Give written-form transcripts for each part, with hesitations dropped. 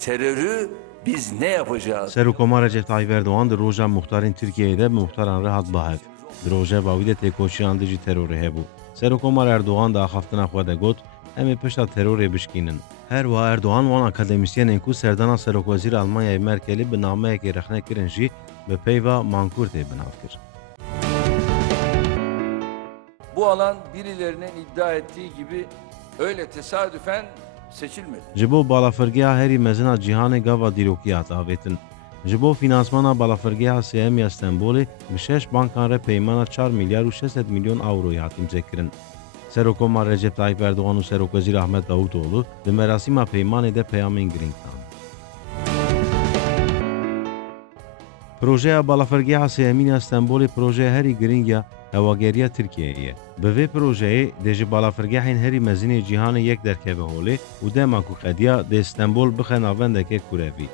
terörü biz ne yapacağız? Serokoma Recep Tayyip Erdoğan di roja muhtarên Tirkiyeyê de muhtaran rehat bahev. Di roja bawî de têkoşiyan dijî terorê hebû. Serokoma Erdoğan da axaftina xwe de got, em ê pişta terorê bişkînin. Her wa Erdoğan wan akademisyenên ku serdana Serokwezîr Almanyayê Merkelî bi nameyekê rexne kirin jî bi peyva Mankur tê binav kir. Bu alan birilerinin iddia ettiği gibi öyle tesadüfen seçilmedi. Ji bo balafirgeha herî mezina cîhanê gava dîrokî hat avêtin. Ji bo finansmana balafirgeha SEM ya Stenbolê bi 6 bankan re peymana 4 milyar û 600 milyon awroyê hat îmzekirin. Serokoma Recep Tayyip Erdoğan û Serokwezîr Ahmet Davutoğlu di merasîma peymanê de peyamên girîng dan. Projeya balafirgeha SEMîn ya Stenbolê proje herî giring ya hewageriya Tirkiyeyê ye. Bi vê projeyê dê ji balafirgehên herî mezinê cîhanê yek derkeve holê û dema ku xediya dê Stenbol bixe navendekê kurevî.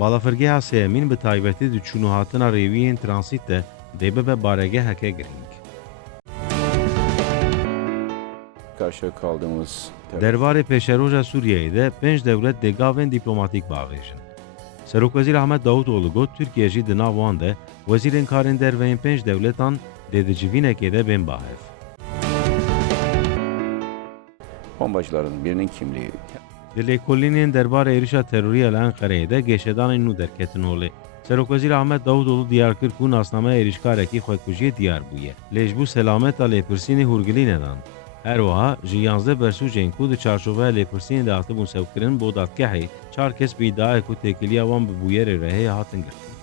Balafirgeha SEMîn bi taybetî di çûnûhatina rêwiyên transît de dê bibe baregeheke giring. Karşı kaldığımız Derbarê pêşeroja Sûriyeyê de 5 dewlet dê gavên dîplomatîk biavêjin. Serokwezîr Ahmet Davutoğlu got Tirkiye jî di nav wan de wezîrên karên derveyên 5 dewletan dê di civînekê de bên bahev. bombacıların birinin kimliği Di lêkolînên derbarê êrişa terorî li Enqereyê de gêşedanên nû derketin holê. Serokwezîr Ahmet Davutoğlu diyar kir ku nasnameya êrişkarekî xwekujiyê diyar bûye. Lê ji bo selameta lêpirsînê hûrgilî nedan. Her wiha ji 11 bersûcên ku di çarşoveya lêpirsînê de hatibûn sevkirin bo dadgehê 4 kes bi îddiayê ku têkiliya wan bi bûyerê reheyê hatin girtin.